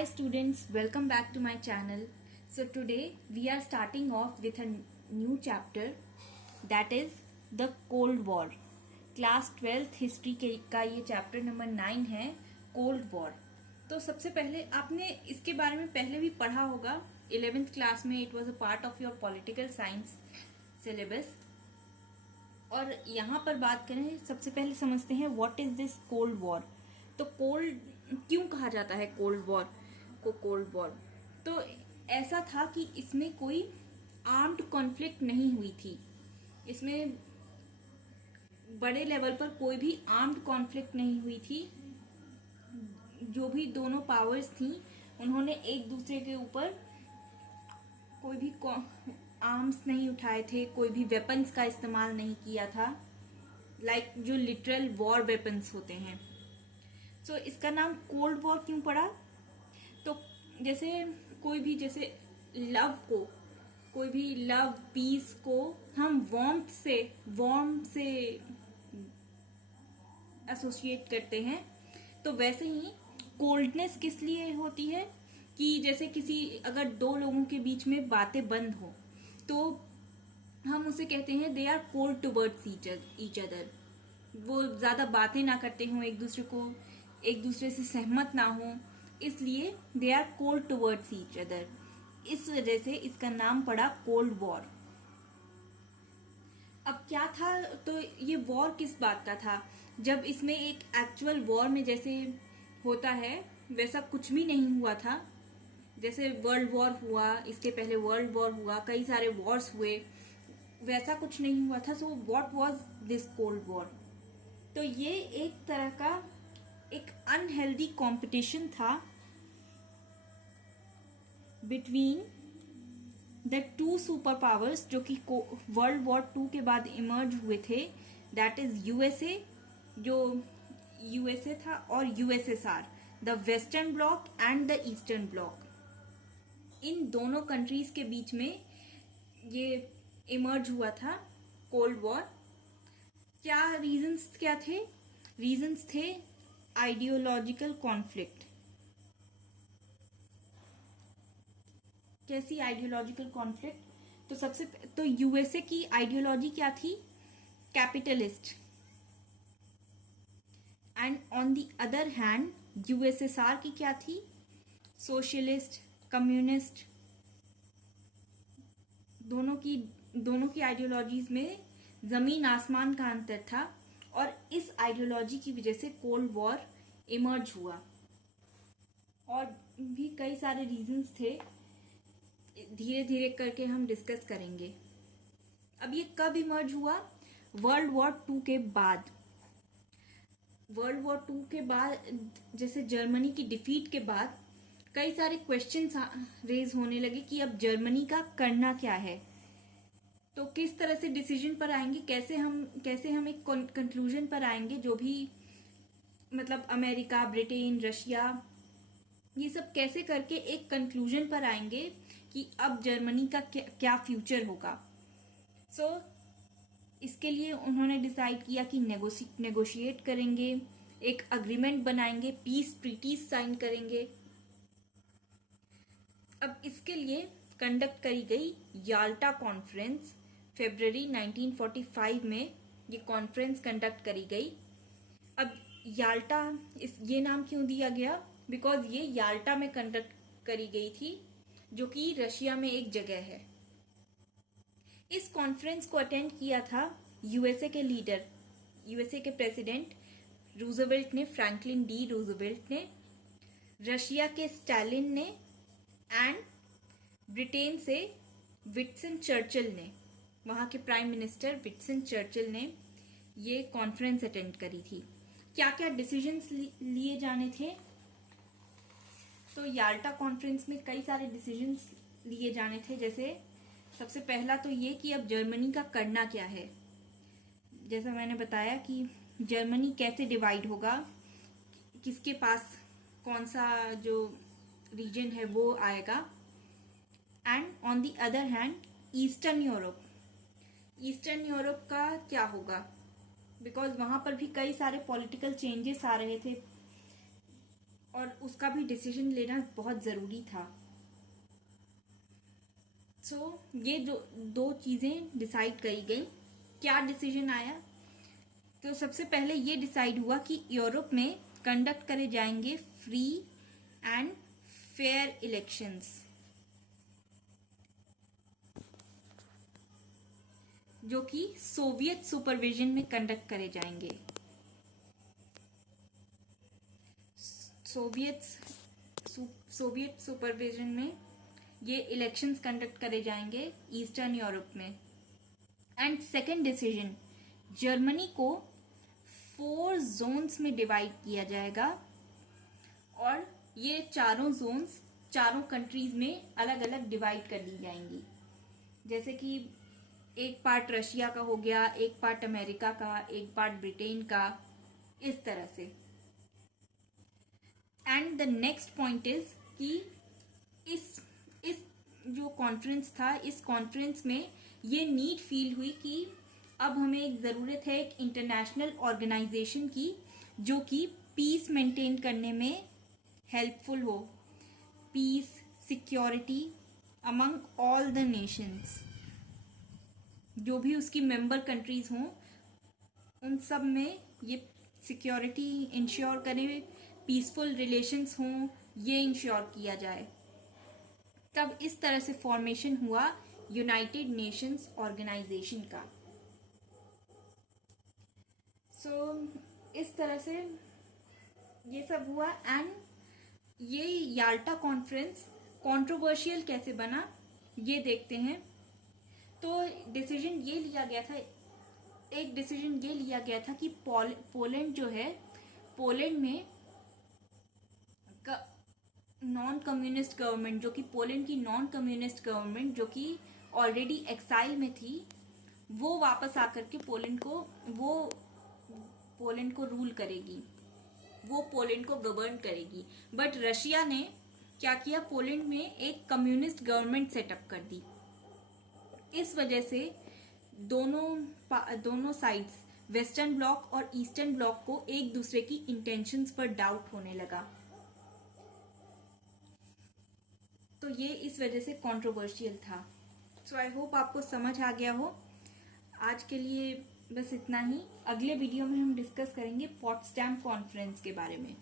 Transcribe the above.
Hi students, welcome back to my channel. So today we are starting off with a new chapter that is the Cold War. Class 12th history का ये chapter number 9 है cold war. तो सबसे पहले आपने इसके बारे में पहले भी पढ़ा होगा 11th क्लास में. It was a part of your political science syllabus. और यहाँ पर बात करें सबसे पहले समझते हैं what is this cold war. तो कोल्ड क्यों कहा जाता है कोल्ड वॉर को कोल्ड वॉर. तो ऐसा था कि इसमें कोई आर्म्ड कॉन्फ्लिक्ट नहीं हुई थी. इसमें बड़े लेवल पर कोई भी आर्म्ड कॉन्फ्लिक्ट नहीं हुई थी. जो भी दोनों पावर्स थी उन्होंने एक दूसरे के ऊपर कोई भी आर्म्स नहीं उठाए थे, कोई भी वेपन्स का इस्तेमाल नहीं किया था, लाइक जो लिटरल वॉर वेपन्स होते हैं. सो इसका नाम कोल्ड वॉर क्यों पड़ा. तो जैसे कोई भी जैसे लव पीस को हम वार्म से एसोसिएट करते हैं. तो वैसे ही कोल्डनेस किस लिए होती है कि जैसे किसी अगर दो लोगों के बीच में बातें बंद हो तो हम उसे कहते हैं they are cold towards each other. वो ज्यादा बातें ना करते हों, एक दूसरे से सहमत ना हो, इसलिए they are cold towards each other. इस वजह से इसका नाम पड़ा कोल्ड वॉर. अब क्या था, तो ये वॉर किस बात का था. जब इसमें एक एक्चुअल वॉर में जैसे होता है वैसा कुछ भी नहीं हुआ था. जैसे वर्ल्ड वॉर हुआ, इसके पहले वर्ल्ड वॉर हुआ, कई सारे वॉर्स हुए, वैसा कुछ नहीं हुआ था. So what was this cold war. तो ये एक तरह का एक अनहेल्दी कंपटीशन था between the two super powers जो कि वर्ल्ड वॉर 2 के बाद इमर्ज हुए थे. दैट इज यूएसए, जो यूएसए था, और USSR, the western block and the eastern block. इन दोनों कंट्रीज के बीच में ये इमर्ज हुआ था कोल्ड वॉर. क्या थे. रीजंस थे आइडियोलॉजिकल कॉन्फ्लिक्ट. कैसी आइडियोलॉजिकल कॉन्फ्लिक्ट. तो यूएसए की आइडियोलॉजी क्या थी, capitalist. And on the other hand USSR की क्या थी, सोशलिस्ट, कम्युनिस्ट. दोनों की आइडियोलॉजीज में जमीन आसमान का अंतर था. और इस आइडियोलॉजी की वजह से कोल्ड वॉर इमर्ज हुआ. और भी कई सारे रीजंस थे, धीरे धीरे करके हम डिस्कस करेंगे. अब ये कब इमर्ज हुआ, वर्ल्ड वॉर 2 के बाद. वर्ल्ड वॉर 2 के बाद जैसे जर्मनी की डिफीट के बाद कई सारे क्वेश्चंस रेज होने लगे कि अब जर्मनी का करना क्या है. तो किस तरह से डिसीजन पर आएंगे, कैसे हम एक कंक्लूजन पर आएंगे. जो भी मतलब अमेरिका, ब्रिटेन, रशिया, ये सब कैसे करके एक कंक्लूजन पर आएंगे कि अब जर्मनी का क्या फ्यूचर होगा. सो इसके लिए उन्होंने डिसाइड किया कि नेगोशिएट करेंगे, एक अग्रीमेंट बनाएंगे, पीस ट्रीटीज साइन करेंगे. अब इसके लिए कंडक्ट करी गई याल्टा कॉन्फ्रेंस. फरवरी 1945 में ये कॉन्फ्रेंस कंडक्ट करी गई. अब याल्टा ये नाम क्यों दिया गया, बिकॉज ये याल्टा में कंडक्ट करी गई थी जो कि रशिया में एक जगह है. इस कॉन्फ्रेंस को अटेंड किया था यूएसए के लीडर, यूएसए के प्रेसिडेंट रूजवेल्ट ने, फ्रैंकलिन डी रूजवेल्ट ने, रशिया के स्टालिन ने, एंड ब्रिटेन से विंस्टन चर्चिल ने, वहां के प्राइम मिनिस्टर विंस्टन चर्चिल ने ये कॉन्फ्रेंस अटेंड करी थी. क्या क्या डिसीजंस लिए जाने थे. तो याल्टा कॉन्फ्रेंस में कई सारे डिसीजंस लिए जाने थे. जैसे सबसे पहला तो ये कि अब जर्मनी का करना क्या है. जैसा मैंने बताया कि जर्मनी कैसे डिवाइड होगा, किसके पास कौन सा जो रीजन है वो आएगा. And on the other hand eastern Europe का क्या होगा, बिकॉज वहां पर भी कई सारे पॉलिटिकल चेंजेस आ रहे थे. और उसका भी डिसीजन लेना बहुत ज़रूरी था। ये जो दो चीज़ें डिसाइड करी गई। क्या डिसीजन आया? तो सबसे पहले ये डिसाइड हुआ कि यूरोप में कंडक्ट करे जाएंगे फ्री एंड फेयर इलेक्शंस, जो कि सोवियत सुपरविजन में कंडक्ट करे जाएंगे। सोवियत सुपरविजन में ये इलेक्शंस कंडक्ट करे जाएंगे ईस्टर्न यूरोप में। एंड सेकेंड डिसीजन, जर्मनी को 4 जोन्स में डिवाइड किया जाएगा और ये चारों जोन्स चारों कंट्रीज में अलग अलग डिवाइड कर दी जाएंगी। जैसे कि एक पार्ट रशिया का हो गया, एक पार्ट अमेरिका का, एक पार्ट ब्रिटेन का, इस तरह से। And the next point is कि इस जो कॉन्फ्रेंस था, इस कॉन्फ्रेंस में ये नीड फील हुई कि अब हमें एक ज़रूरत है एक इंटरनेशनल ऑर्गेनाइजेशन की, जो कि पीस मेंटेन करने में हेल्पफुल हो, piece security among all the Nations. जो भी उसकी मेंबर कंट्रीज हों उन सब में ये सिक्योरिटी इंश्योर करे, पीसफुल रिलेशंस हों, ये इंश्योर किया जाए। तब इस तरह से फॉर्मेशन हुआ यूनाइटेड नेशंस ऑर्गेनाइजेशन का। इस तरह से ये सब हुआ। एंड ये याल्टा कॉन्फ्रेंस कंट्रोवर्शियल कैसे बना, ये देखते हैं। तो डिसीजन ये लिया गया था, एक डिसीजन ये लिया गया था कि पोलैंड जो है, पोलैंड में नॉन कम्युनिस्ट गवर्नमेंट, जो कि पोलैंड की नॉन कम्युनिस्ट गवर्नमेंट जो कि ऑलरेडी एक्साइल में थी, वो वापस आकर के पोलैंड को रूल करेगी, वो पोलैंड को गवर्न करेगी। बट रशिया ने क्या किया, पोलैंड में एक कम्युनिस्ट गवर्नमेंट सेटअप कर दी। इस वजह से दोनों साइड्स, वेस्टर्न ब्लॉक और ईस्टर्न ब्लॉक को एक दूसरे की इंटेंशंस पर डाउट होने लगा। तो ये इस वजह से कंट्रोवर्शियल था। आई होप आपको समझ आ गया हो। आज के लिए बस इतना ही। अगले वीडियो में हम डिस्कस करेंगे पोट्सडैम कॉन्फ्रेंस के बारे में।